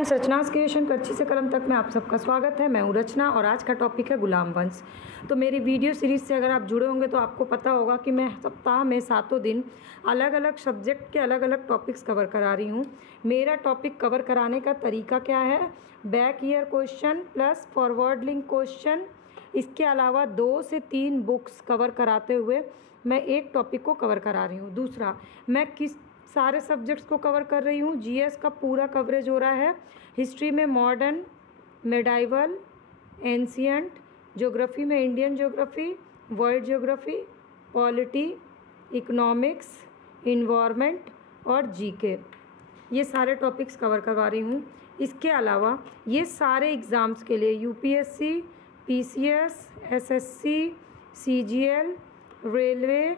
Friends, रचनास creation कच्ची से कलम तक में आप सबका स्वागत है। मैं हूँ रचना और आज का टॉपिक है गुलाम वंश। तो मेरी वीडियो सीरीज़ से अगर आप जुड़े होंगे तो आपको पता होगा कि मैं सप्ताह में 7 दिन अलग अलग सब्जेक्ट के अलग अलग टॉपिक्स कवर करा रही हूँ। मेरा टॉपिक कवर कराने का तरीका क्या है? Back year question plus forward link question, इसके अलावा 2 से 3 बुक्स कवर कराते हुए मैं एक टॉपिक को कवर करा रही हूँ। दूसरा, मैं किस सारे सब्जेक्ट्स को कवर कर रही हूँ। जीएस का पूरा कवरेज हो रहा है। हिस्ट्री में मॉडर्न, मेडाइवल, एंशियंट, ज्योग्राफी में Indian geography, world geography, polity, economics, environment और जीके, ये सारे टॉपिक्स कवर करवा रही हूँ। इसके अलावा ये सारे एग्ज़ाम्स के लिए UPSC, PCS, SSC, CGL, railway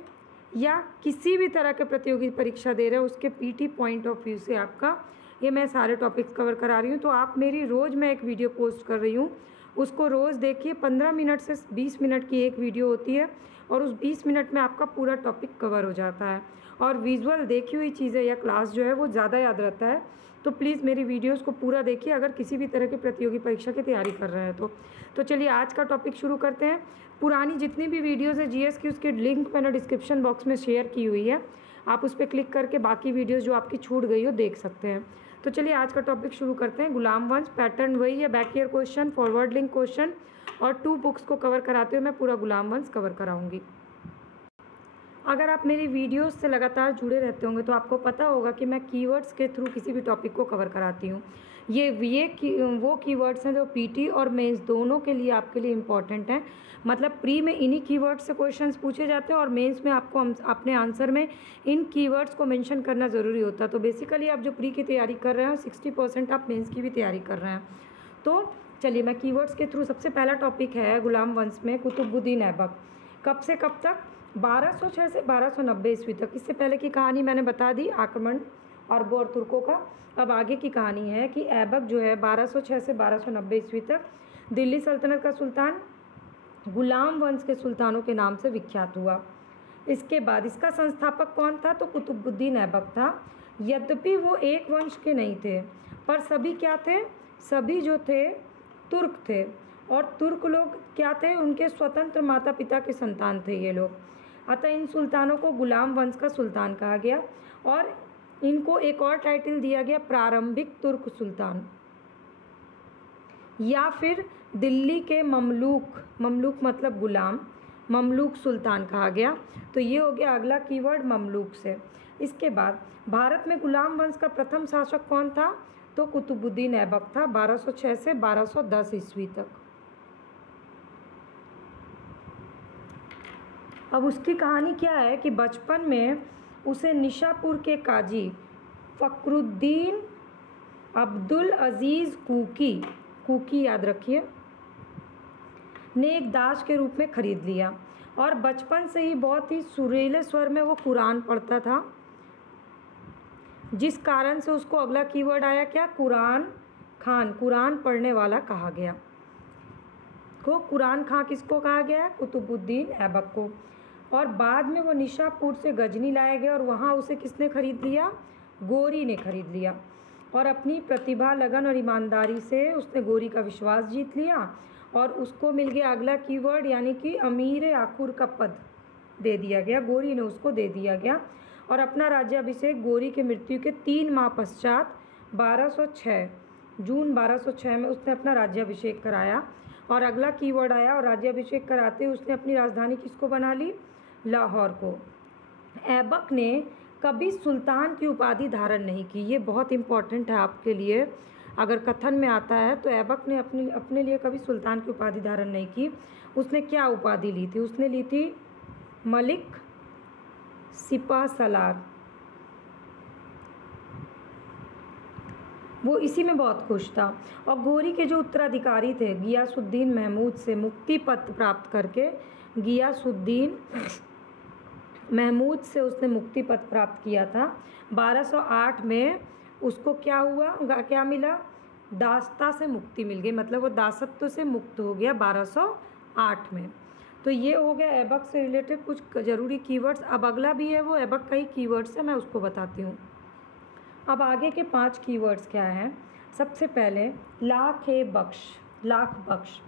या किसी भी तरह के प्रतियोगी परीक्षा दे रहे हो उसके पीटी पॉइंट ऑफ व्यू से आपका ये मैं सारे टॉपिक्स कवर करा रही हूँ। तो आप मेरी रोज़ मैं एक वीडियो पोस्ट कर रही हूँ, उसको रोज़ देखिए। 15 मिनट से 20 मिनट की एक वीडियो होती है और उस 20 मिनट में आपका पूरा टॉपिक कवर हो जाता है और विजुअल देखी हुई चीज़ें या क्लास जो है वो ज़्यादा याद रहता है। तो प्लीज़ मेरी वीडियोस को पूरा देखिए अगर किसी भी तरह की प्रतियोगी परीक्षा की तैयारी कर रहे हैं तो चलिए आज का टॉपिक शुरू करते हैं। पुरानी जितनी भी वीडियोस है जीएस की उसकी लिंक मैंने डिस्क्रिप्शन बॉक्स में शेयर की हुई है, आप उस पर क्लिक करके बाकी वीडियोस जो आपकी छूट गई हो देख सकते हैं। तो चलिए आज का टॉपिक शुरू करते हैं। गुलाम वंश पैटर्न वही है, back year question, forward link question और 2 बुक्स को कवर कराते हुए मैं पूरा गुलाम वंश कवर कराऊंगी। अगर आप मेरी वीडियोस से लगातार जुड़े रहते होंगे तो आपको पता होगा कि मैं कीवर्ड्स के थ्रू किसी भी टॉपिक को कवर कराती हूँ। वो कीवर्ड्स हैं जो पीटी और मेंस दोनों के लिए आपके लिए इम्पॉर्टेंट हैं। मतलब प्री में इन्हीं कीवर्ड्स से क्वेश्चंस पूछे जाते हैं और मेंस में आपको अपने आंसर में इन कीवर्ड्स को मेंशन करना ज़रूरी होता है। तो बेसिकली आप जो प्री की तैयारी कर रहे हैं 60% आप मेंस की भी तैयारी कर रहे हैं। तो चलिए मैं कीवर्ड्स के थ्रू सबसे पहला टॉपिक है गुलाम वंश में कुतुबुद्दीन ऐबक। कब से कब तक? 1206 से 1290 ईस्वी तक। इससे पहले की कहानी मैंने बता दी, आक्रमण अरबों और तुर्कों का। अब आगे की कहानी है कि ऐबक जो है 1206 से 1290 ईस्वी तक दिल्ली सल्तनत का सुल्तान गुलाम वंश के सुल्तानों के नाम से विख्यात हुआ। इसके बाद इसका संस्थापक कौन था? तो कुतुबुद्दीन ऐबक था। यद्यपि वो एक वंश के नहीं थे पर सभी क्या थे? सभी जो थे तुर्क थे और तुर्क लोग क्या थे? उनके स्वतंत्र माता पिता के संतान थे ये लोग। अतः इन सुल्तानों को गुलाम वंश का सुल्तान कहा गया और इनको एक और टाइटल दिया गया प्रारंभिक तुर्क सुल्तान या फिर दिल्ली के ममलूक मतलब गुलाम, ममलूक सुल्तान कहा गया। तो ये हो गया अगला कीवर्ड ममलूक से। इसके बाद भारत में गुलाम वंश का प्रथम शासक कौन था? तो कुतुबुद्दीन ऐबक था 1206 से 1210 ईस्वी तक। अब उसकी कहानी क्या है कि बचपन में उसे निशापुर के काजी फ़खरुद्दीन अब्दुल अजीज़ कुकी याद रखिए, ने एक दास के रूप में ख़रीद लिया और बचपन से ही बहुत ही सुरीले स्वर में वो कुरान पढ़ता था, जिस कारण से उसको अगला कीवर्ड आया क्या? कुरान खान, कुरान पढ़ने वाला कहा गया। कुरान खां किसको कहा गया? कुतुबुद्दीन ऐबक को। और बाद में वो निशापुर से गजनी लाया गया और वहाँ उसे किसने खरीद लिया? गोरी ने खरीद लिया और अपनी प्रतिभा, लगन और ईमानदारी से उसने गोरी का विश्वास जीत लिया और उसको मिल गया अगला कीवर्ड यानी कि अमीर आखुर का पद दे दिया गया, गोरी ने उसको दे दिया गया। और अपना राज्याभिषेक गोरी के मृत्यु के 3 माह पश्चात 1206 जून 1206 में उसने अपना राज्याभिषेक कराया और अगला कीवर्ड आया और राज्याभिषेक कराते हुए उसने अपनी राजधानी किसको बना ली? लाहौर को। ऐबक ने कभी सुल्तान की उपाधि धारण नहीं की, ये बहुत इम्पॉर्टेंट है आपके लिए, अगर कथन में आता है तो ऐबक ने अपने लिए कभी सुल्तान की उपाधि धारण नहीं की। उसने क्या उपाधि ली थी? उसने ली थी मलिक सिपह सलार। वो इसी में बहुत खुश था और गोरी के जो उत्तराधिकारी थे गियासुद्दीन महमूद से मुक्ति पत्र प्राप्त करके, गियासुद्दीन महमूद से उसने मुक्ति पत्र प्राप्त किया था। 1208 में उसको क्या हुआ? क्या मिला? दासता से मुक्ति मिल गई, मतलब वो दासत्व से मुक्त हो गया 1208 में। तो ये हो गया ऐबक से रिलेटेड कुछ ज़रूरी कीवर्ड्स। अब अगला भी है वो ऐबक का ही कीवर्ड्स है, मैं उसको बताती हूँ। अब आगे के 5 कीवर्ड्स क्या हैं? सबसे पहले लाख बख्श।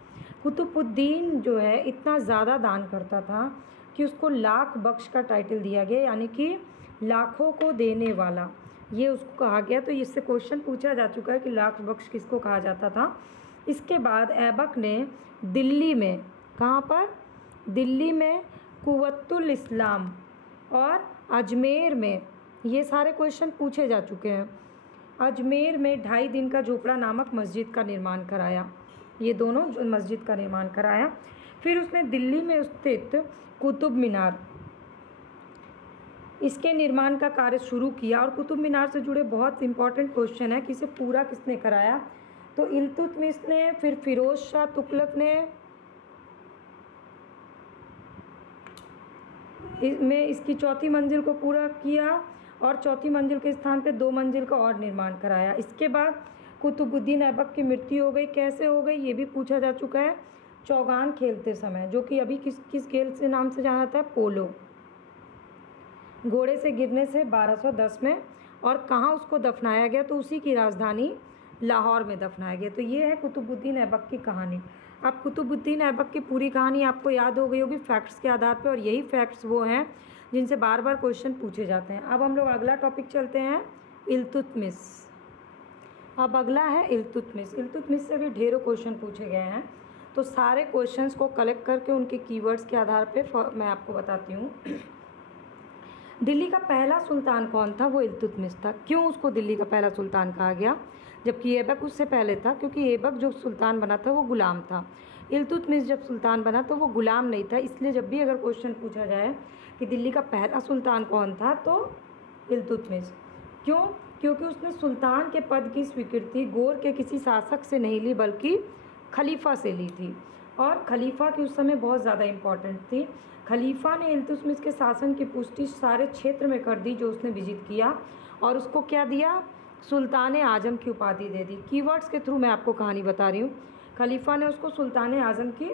कुतुबुद्दीन जो है इतना ज़्यादा दान करता था कि उसको लाख बख्श का टाइटल दिया गया, यानी कि लाखों को देने वाला, ये उसको कहा गया। तो इससे क्वेश्चन पूछा जा चुका है कि लाख बख्श किसको कहा जाता था। इसके बाद ऐबक ने दिल्ली में, कहाँ पर, दिल्ली में कुव्वतुल इस्लाम और अजमेर में, ये सारे क्वेश्चन पूछे जा चुके हैं। अजमेर में 2.5 दिन का झोपड़ा नामक मस्जिद का निर्माण कराया, ये दोनों मस्जिद का निर्माण कराया। फिर उसने दिल्ली में स्थित कुतुब मीनार, इसके निर्माण का कार्य शुरू किया। और कुतुब मीनार से जुड़े बहुत इंपॉर्टेंट क्वेश्चन है कि इसे पूरा किसने कराया, तो इल्तुतमिश ने, फिर फिरोज शाह तुगलक ने में इसकी 4थी मंजिल को पूरा किया और 4थी मंजिल के स्थान पे 2 मंजिल का और निर्माण कराया। इसके बाद कुतुबुद्दीन ऐबक की मृत्यु हो गई। कैसे हो गई ये भी पूछा जा चुका है। चौगान खेलते समय, जो कि अभी किस खेल से नाम से जाना जाता है, पोलो, घोड़े से गिरने से 1210 में। और कहाँ उसको दफनाया गया, तो उसी की राजधानी लाहौर में दफनाया गया। तो ये है कुतुबुद्दीन ऐबक की कहानी। अब कुतुबुद्दीन ऐबक की पूरी कहानी आपको याद हो गई होगी फैक्ट्स के आधार पर, और यही फैक्ट्स वो हैं जिनसे बार बार क्वेश्चन पूछे जाते हैं। अब हम लोग अगला टॉपिक चलते हैं, इल्तुतमिश। अब अगला है इल्तुतमिश। इल्तुतमिश से भी ढेरों क्वेश्चन पूछे गए हैं, तो सारे क्वेश्चंस को कलेक्ट करके उनके कीवर्ड्स के आधार पे मैं आपको बताती हूँ। दिल्ली का पहला सुल्तान कौन था, वो इल्तुतमिश था। क्यों उसको दिल्ली का पहला सुल्तान कहा गया, जबकि ऐबक उससे पहले था, क्योंकि ऐबक जो सुल्तान बना था वो गुलाम था। इल्तुतमिश जब सुल्तान बना तो वो गुलाम नहीं था। इसलिए जब भी अगर क्वेश्चन पूछा जाए कि दिल्ली का पहला सुल्तान कौन था, तो इल्तुतमिश। क्यों, क्योंकि उसने सुल्तान के पद की स्वीकृति गोर के किसी शासक से नहीं ली, बल्कि खलीफा से ली थी। और खलीफा की उस समय बहुत ज़्यादा इम्पॉर्टेंट थी। खलीफा ने इल्तुतमिश के शासन की पुष्टि सारे क्षेत्र में कर दी जो उसने विजिट किया, और उसको क्या दिया, सुल्तान आजम की उपाधि दे दी। कीवर्ड्स के थ्रू मैं आपको कहानी बता रही हूँ। खलीफा ने उसको सुल्तान आजम की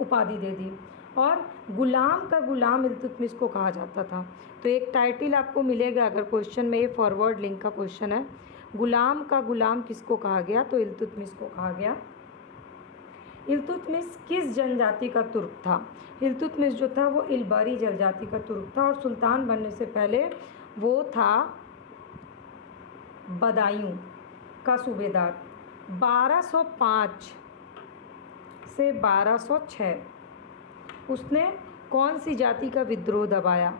उपाधि दे दी। और गुलाम का गुलाम इल्तुतमिश को कहा जाता था। तो एक टाइटल आपको मिलेगा अगर क्वेश्चन में, ये फॉरवर्ड लिंक का क्वेश्चन है, गुलाम का गुलाम किसको कहा गया, तो इल्तुतमिश को कहा गया। इल्तुतमिश किस जनजाति का तुर्क था, इल्तुतमिश जो था वो इल्बरी जनजाति का तुर्क था, और सुल्तान बनने से पहले वो था बदायूं का सूबेदार। 1205 से 1206 उसने कौन सी जाति का विद्रोह दबाया,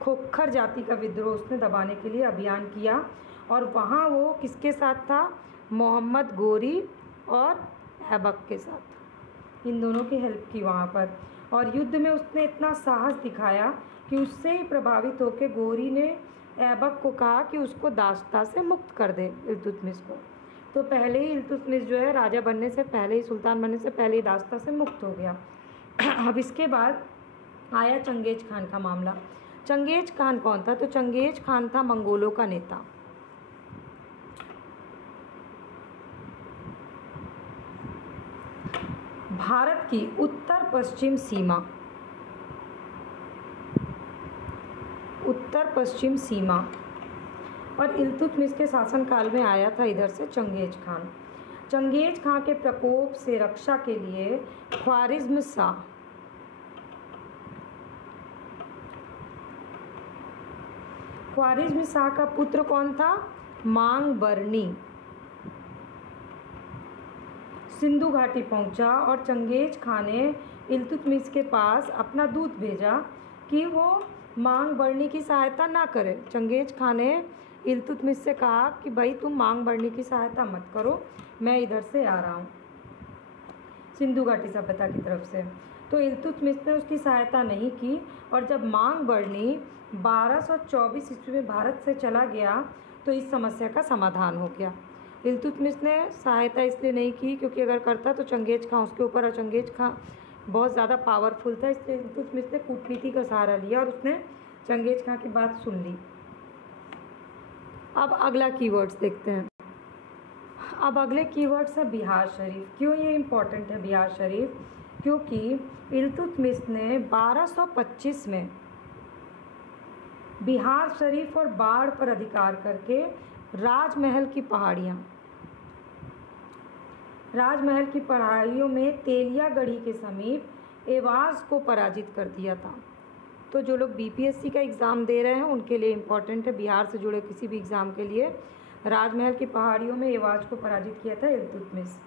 खोखर जाति का विद्रोह उसने दबाने के लिए अभियान किया। और वहाँ वो किसके साथ था, मोहम्मद गोरी और ऐबक के साथ, इन दोनों की हेल्प की वहाँ पर। और युद्ध में उसने इतना साहस दिखाया कि उससे ही प्रभावित होकर गोरी ने ऐबक को कहा कि उसको दास्ता से मुक्त कर दे इल्तुतमिश को। तो पहले ही इल्तुतमिश जो है राजा बनने से पहले ही, सुल्तान बनने से पहले ही दास्ता से मुक्त हो गया। अब इसके बाद आया चंगेज खान का मामला। चंगेज खान कौन था, तो चंगेज खान था मंगोलों का नेता। भारत की उत्तर पश्चिम सीमा और इल्तुतमिश के शासनकाल में आया था इधर से चंगेज खान। चंगेज खान के प्रकोप से रक्षा के लिए ख्वारिज़्म शाह का पुत्र कौन था, मांग बर्नी, सिंधु घाटी पहुंचा। और चंगेज खान ने इल्तुतमिश के पास अपना दूत भेजा कि वो मांग बर्नी की सहायता ना करे। चंगेज खान ने इल्तुतमिश से कहा कि भाई तुम मांग बर्नी की सहायता मत करो, मैं इधर से आ रहा हूँ सिंधु घाटी सभ्यता की तरफ से। तो इल्तुतमिश ने उसकी सहायता नहीं की। और जब मांग बर्नी 1224 ईस्वी में भारत से चला गया तो इस समस्या का समाधान हो गया। इल्तुतमिश ने सहायता इसलिए नहीं की क्योंकि अगर करता तो चंगेज खान उसके ऊपर, और चंगेज खान बहुत ज़्यादा पावरफुल था, इसलिए इल्तुतमिश ने कूटनीति का सहारा लिया और उसने चंगेज खान की बात सुन ली। अब अगला कीवर्ड्स देखते हैं। अब अगले कीवर्ड्स है बिहार शरीफ। क्यों ये इम्पोर्टेंट है बिहार शरीफ, क्योंकि इल्तुतमिश ने 1225 में बिहार शरीफ और बाढ़ पर अधिकार करके राजमहल की पहाड़ियाँ। राजमहल की पहाड़ियों में तेलियागढ़ी के समीप एवाज को पराजित कर दिया था। तो जो लोग बीपीएससी का एग्ज़ाम दे रहे हैं उनके लिए इम्पॉर्टेंट है, बिहार से जुड़े किसी भी एग्ज़ाम के लिए, राजमहल की पहाड़ियों में एवाज को पराजित किया था इल्तुतमिश।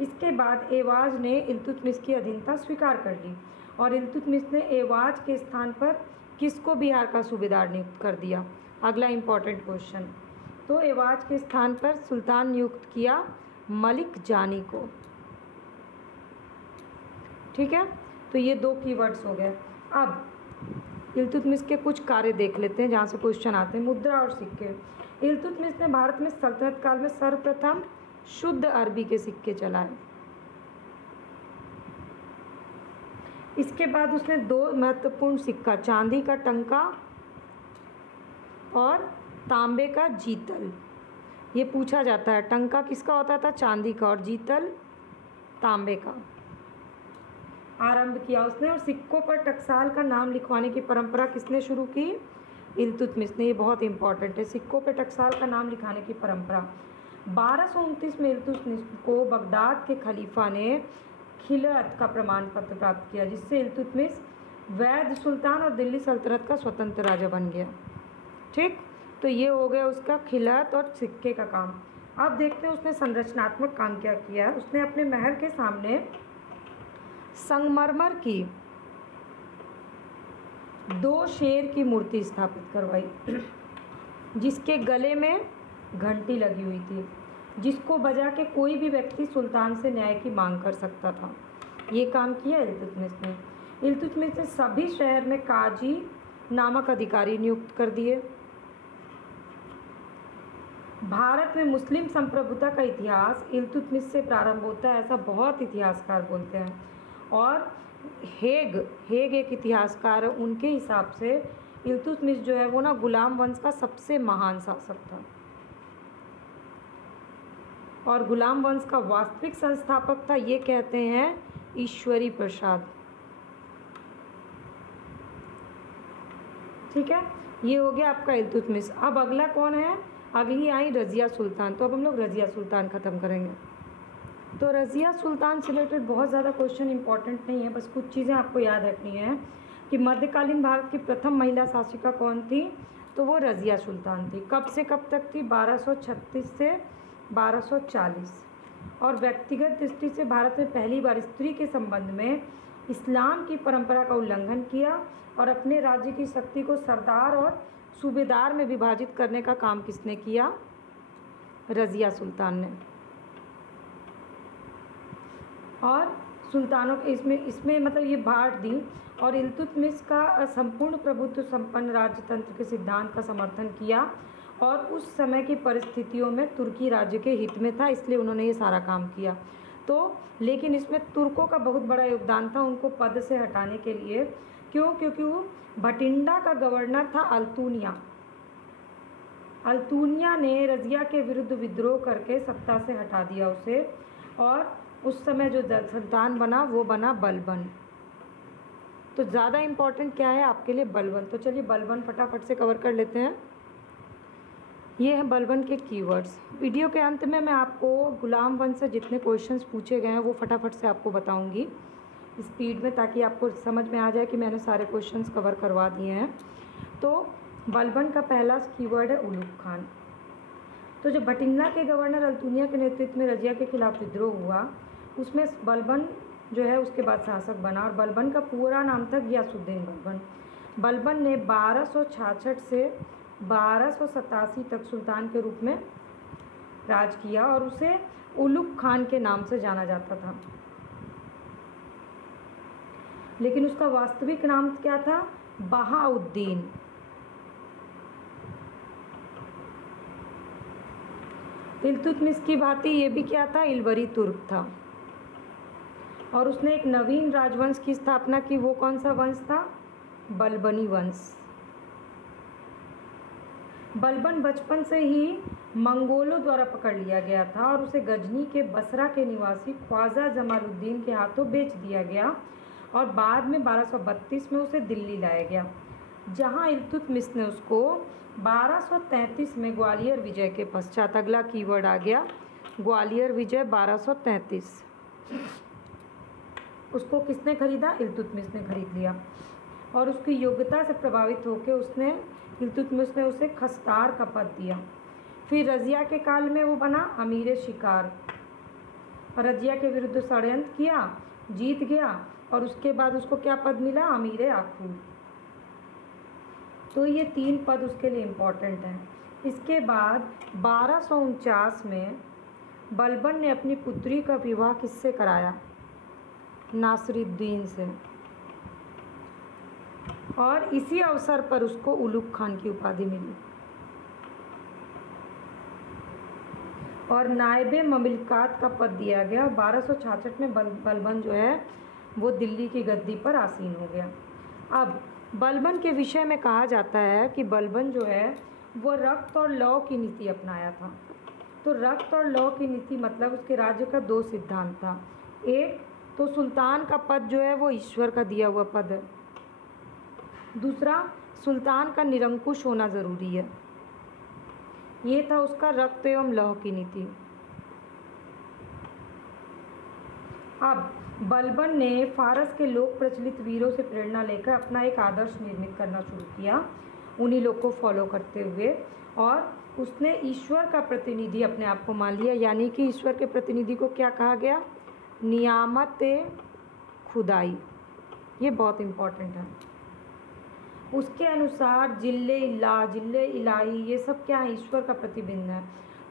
इसके बाद एवाज ने इल्तुतमिश की अधीनता स्वीकार कर ली और इल्तुतमिश ने एवाज के स्थान पर किसको बिहार का सूबेदार नियुक्त कर दिया। अगला इम्पॉर्टेंट क्वेश्चन, तो एवाज के स्थान पर सुल्तान नियुक्त किया मलिक जानी को। ठीक है, तो ये 2 कीवर्ड्स हो गए। अब इल्तुतमिश के कुछ कार्य देख लेते हैं जहाँ से क्वेश्चन आते हैं। मुद्रा और सिक्के। इल्तुतमिश ने भारत में सल्तनत काल में सर्वप्रथम शुद्ध अरबी के सिक्के चलाए। इसके बाद उसने 2 महत्वपूर्ण सिक्का, चांदी का टंका और तांबे का जीतल, ये पूछा जाता है। टंका किसका होता था? चांदी का, और जीतल तांबे का, आरंभ किया उसने। और सिक्कों पर टकसाल का नाम लिखवाने की परंपरा किसने शुरू की? इल्तुतमिश ने। ये बहुत इंपॉर्टेंट है, सिक्कों पर टकसाल का नाम लिखाने की परंपरा। 1229 में इल्तुतमिश को बगदाद के खलीफा ने खिलअत का प्रमाण पत्र प्राप्त किया, जिससे इल्तुतमिश वैध सुल्तान और दिल्ली सल्तनत का स्वतंत्र राजा बन गया। ठीक, तो ये हो गया उसका खिलअत और सिक्के का काम। अब देखते हैं उसने संरचनात्मक काम क्या किया। उसने अपने महल के सामने संगमरमर की 2 शेर की मूर्ति स्थापित करवाई, जिसके गले में घंटी लगी हुई थी, जिसको बजा के कोई भी व्यक्ति सुल्तान से न्याय की मांग कर सकता था। ये काम किया इल्तुतमिश ने। इल्तुतमिश ने सभी शहर में काजी नामक अधिकारी नियुक्त कर दिए। भारत में मुस्लिम संप्रभुता का इतिहास इल्तुतमिश से प्रारंभ होता है, ऐसा बहुत इतिहासकार बोलते हैं। और हेग एक इतिहासकार है, उनके हिसाब से इल्तुतमिश जो है वो ना गुलाम वंश का सबसे महान शासक था। और गुलाम वंश का वास्तविक संस्थापक था, ये कहते हैं ईश्वरी प्रसाद। ठीक है, ये हो गया आपका इल्तुतमिश। अब अगला कौन है? अगली आई रज़िया सुल्तान। तो अब हम लोग रज़िया सुल्तान ख़त्म करेंगे। तो रज़िया सुल्तान से रिलेटेड बहुत ज़्यादा क्वेश्चन इंपॉर्टेंट नहीं है, बस कुछ चीज़ें आपको याद रखनी है कि मध्यकालीन भारत की प्रथम महिला शासिका कौन थी? तो वो रज़िया सुल्तान थी। कब से कब तक थी? 1236 से 1240। और व्यक्तिगत दृष्टि से भारत में पहली बार स्त्री के संबंध में इस्लाम की परंपरा का उल्लंघन किया और अपने राज्य की शक्ति को सरदार और सूबेदार में विभाजित करने का काम किसने किया? रज़िया सुल्तान ने। और सुल्तानों के इसमें मतलब ये बांट दी। और इल्तुतमिश का संपूर्ण प्रभुत्व संपन्न राजतंत्र के सिद्धांत का समर्थन किया और उस समय की परिस्थितियों में तुर्की राज्य के हित में था, इसलिए उन्होंने ये सारा काम किया। तो लेकिन इसमें तुर्कों का बहुत बड़ा योगदान था उनको पद से हटाने के लिए। क्यों? क्योंकि वो भटिंडा का गवर्नर था अल्तुनिया। अल्तुनिया ने रज़िया के विरुद्ध विद्रोह करके सत्ता से हटा दिया उसे, और उस समय जो सुल्तान बना वो बना बलबन। तो ज़्यादा इम्पोर्टेंट क्या है आपके लिए? बलबन। तो चलिए बलबन फटाफट से कवर कर लेते हैं। ये है बलबन के कीवर्ड्स। वीडियो के अंत में मैं आपको गुलाम वंश से जितने क्वेश्चंस पूछे गए हैं वो फटाफट से आपको बताऊंगी स्पीड में, ताकि आपको समझ में आ जाए कि मैंने सारे क्वेश्चंस कवर करवा दिए हैं। तो बलबन का पहला कीवर्ड है उलूग खान। तो जो भटिंडा के गवर्नर अल्तुनिया के नेतृत्व में रज़िया के खिलाफ विद्रोह हुआ, उसमें बलबन जो है उसके बाद शासक बना। और बलबन का पूरा नाम था गियासुद्दीन बलबन। बलबन ने 1266 से 1287 तक सुल्तान के रूप में राज किया और उसे उलूग खान के नाम से जाना जाता था। लेकिन उसका वास्तविक नाम क्या था? बहाउद्दीन। इल्तुतमिश की भांति ये भी क्या था? इलवरी तुर्क था। और उसने एक नवीन राजवंश की स्थापना की। वो कौन सा वंश था? बलबनी वंश। बलबन बचपन से ही मंगोलों द्वारा पकड़ लिया गया था और उसे गजनी के बसरा के निवासी ख्वाजा जमालुद्दीन के हाथों बेच दिया गया और बाद में 1232 में उसे दिल्ली लाया गया। जहां इल्तुतमिश ने उसको 1233 में ग्वालियर विजय के पश्चात, अगला कीवर्ड आ गया ग्वालियर विजय 1233, उसको किसने खरीदा? इल्तुतमिश ने खरीद लिया। और उसकी योग्यता से प्रभावित होकर इल्तुतमिश ने उसे खस्तार का पद दिया। फिर रजिया के काल में वो बना अमीर शिकार, रजिया के विरुद्ध षड्यंत्र किया, जीत गया, और उसके बाद उसको क्या पद मिला? अमीर आखूर। तो ये 3 पद उसके लिए इम्पोर्टेंट हैं। इसके बाद 1249 में बलबन ने अपनी पुत्री का विवाह किससे कराया? नासिरुद्दीन से। और इसी अवसर पर उसको उलुग खान की उपाधि मिली। और नायबे ममलिकात का पद दिया गया। 1266 में बलबन जो है वो दिल्ली की गद्दी पर आसीन हो गया। अब बलबन के विषय में कहा जाता है कि बलबन जो है वो रक्त और लौ की नीति अपनाया था। तो रक्त और लौ की नीति मतलब उसके राज्य का 2 सिद्धांत था। एक तो सुल्तान का पद जो है वो ईश्वर का दिया हुआ पद है, दूसरा सुल्तान का निरंकुश होना ज़रूरी है। ये था उसका रक्त एवं लौह की नीति। अब बलबन ने फारस के लोक प्रचलित वीरों से प्रेरणा लेकर अपना एक आदर्श निर्मित करना शुरू किया, उन्हीं लोग को फॉलो करते हुए। और उसने ईश्वर का प्रतिनिधि अपने आप को मान लिया, यानी कि ईश्वर के प्रतिनिधि को क्या कहा गया? नियामत खुदाई। ये बहुत इम्पोर्टेंट है। उसके अनुसार जिल्ले इलाही ये सब क्या है? ईश्वर का प्रतिबिंब है।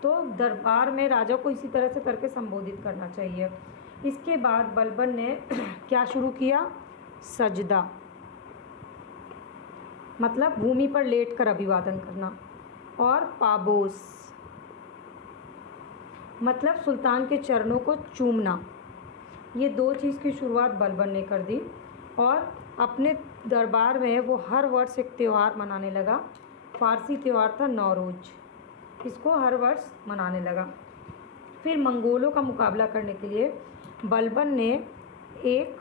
तो दरबार में राजा को इसी तरह से करके संबोधित करना चाहिए। इसके बाद बलबन ने क्या शुरू किया? सजदा, मतलब भूमि पर लेटकर अभिवादन करना। और पाबोस मतलब सुल्तान के चरणों को चूमना। ये 2 चीज़ की शुरुआत बलबन ने कर दी। और अपने दरबार में वो हर वर्ष एक त्यौहार मनाने लगा। फारसी त्यौहार था नौरोज, इसको हर वर्ष मनाने लगा। फिर मंगोलों का मुकाबला करने के लिए बलबन ने एक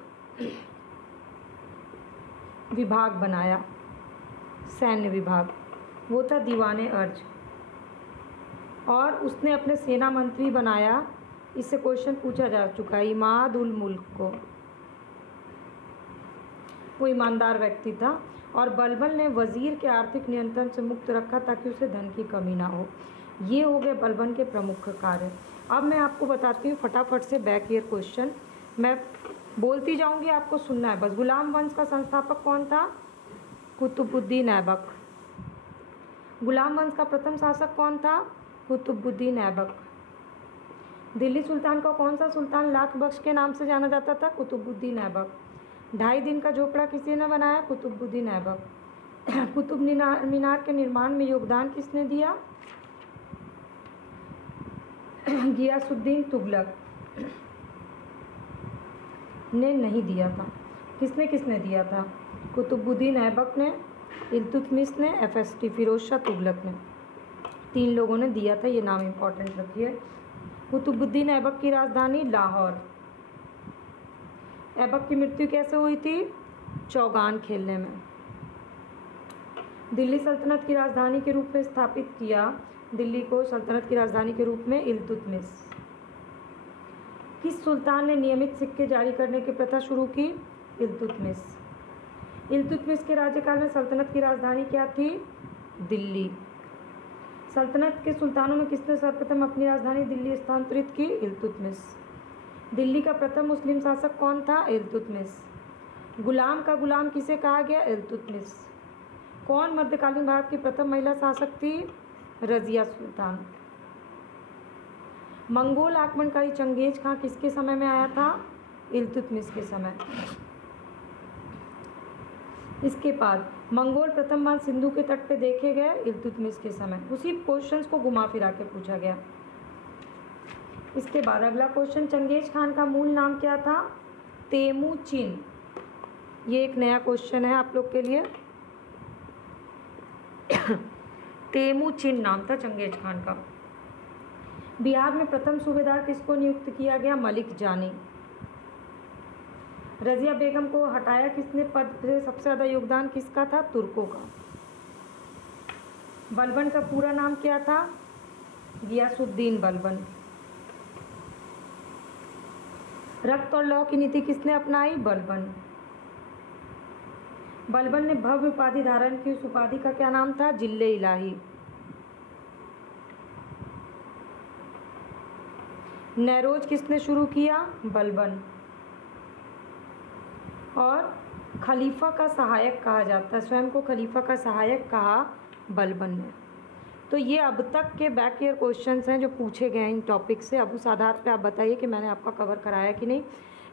विभाग बनाया, सैन्य विभाग, वो था दीवाने अर्ज। और उसने अपने सेना मंत्री बनाया, इससे क्वेश्चन पूछा जा चुका है, इमाद उल मुल्क को। वो ईमानदार व्यक्ति था। और बलबन ने वज़ीर के आर्थिक नियंत्रण से मुक्त रखा ताकि उसे धन की कमी ना हो। ये हो गए बलबन के प्रमुख कार्य। अब मैं आपको बताती हूँ फटाफट से बैक ईयर क्वेश्चन, मैं बोलती जाऊँगी, आपको सुनना है बस। गुलाम वंश का संस्थापक कौन था? कुतुबुद्दीन ऐबक। गुलाम वंश का प्रथम शासक कौन था? कुतुबुद्दीन ऐबक। दिल्ली सुल्तान का कौन सा सुल्तान लाख बख्श के नाम से जाना जाता था? कुतुबुद्दीन ऐबक। 2.5 दिन का झोपड़ा किसी ने बनाया? कुतुबुद्दीन ऐबक। कुतुब मीनार के निर्माण में योगदान किसने दिया? गियासुद्दीन तुगलक ने नहीं दिया था। किसने दिया था? कुतुबुद्दीन ऐबक ने, इल्तुतमिश ने, FST फिरोज शाह तुगलक ने, 3 लोगों ने दिया था। ये नाम इम्पोर्टेंट रखिए। कुतुबुद्दीन ऐबक की राजधानी लाहौर। ऐबक की मृत्यु कैसे हुई थी? चौगान खेलने में। दिल्ली सल्तनत की राजधानी के रूप में स्थापित किया दिल्ली को सल्तनत की राजधानी के रूप में इल्तुतमिश। किस सुल्तान ने नियमित सिक्के जारी करने की प्रथा शुरू की? इल्तुतमिश। इल्तुतमिश के राज्यकाल में सल्तनत की राजधानी क्या थी? दिल्ली। सल्तनत के सुल्तानों में किसने सर्वप्रथम अपनी राजधानी दिल्ली स्थानांतरित की? इल्तुतमिश। दिल्ली का प्रथम मुस्लिम शासक कौन था? इल्तुतमिश। गुलाम का गुलाम किसे कहा गया? इल्तुतमिश। कौन मध्यकालीन भारत की प्रथम महिला शासक थी? रजिया सुल्तान। मंगोल आक्रमणकारी चंगेज खां किसके समय में आया था? इल्तुतमिश के समय। इसके बाद मंगोल प्रथम बार सिंधु के तट पे देखे गए? इल्तुतमिश के समय। उसी क्वेश्चंस को घुमा फिरा के पूछा गया। इसके बाद अगला क्वेश्चन, चंगेज खान का मूल नाम क्या था? तेमुचिन। ये एक नया क्वेश्चन है आप लोग के लिए। तेमुचिन नाम था चंगेज खान का। बिहार में प्रथम सूबेदार किसको नियुक्त किया गया? मलिक जानी। रज़िया बेगम को हटाया किसने पद से? सबसे ज़्यादा योगदान किसका था? तुर्कों का। बलबन का पूरा नाम क्या था? गियासुद्दीन बलबन। रक्त और लौह की नीति किसने अपनाई? बलबन। बलबन ने भव्य उपाधि धारण की, उस उपाधि का क्या नाम था? जिल्ले इलाही। नैरोज किसने शुरू किया? बलबन। और खलीफा का सहायक कहा जाता है, स्वयं को खलीफा का सहायक कहा बलबन ने। तो ये अब तक के बैक ईयर क्वेश्चंस हैं जो पूछे गए हैं इन टॉपिक से। अब उस आधार पे आप बताइए कि मैंने आपका कवर कराया कि नहीं।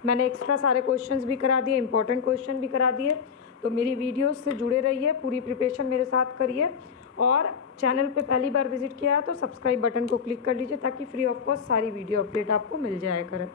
मैंने एक्स्ट्रा सारे क्वेश्चंस भी करा दिए, इंपॉर्टेंट क्वेश्चन भी करा दिए। तो मेरी वीडियोस से जुड़े रहिए, पूरी प्रिपरेशन मेरे साथ करिए। और चैनल पे पहली बार विजिट किया है तो सब्सक्राइब बटन को क्लिक कर लीजिए ताकि फ्री ऑफ कॉस्ट सारी वीडियो अपडेट आपको मिल जाया करे।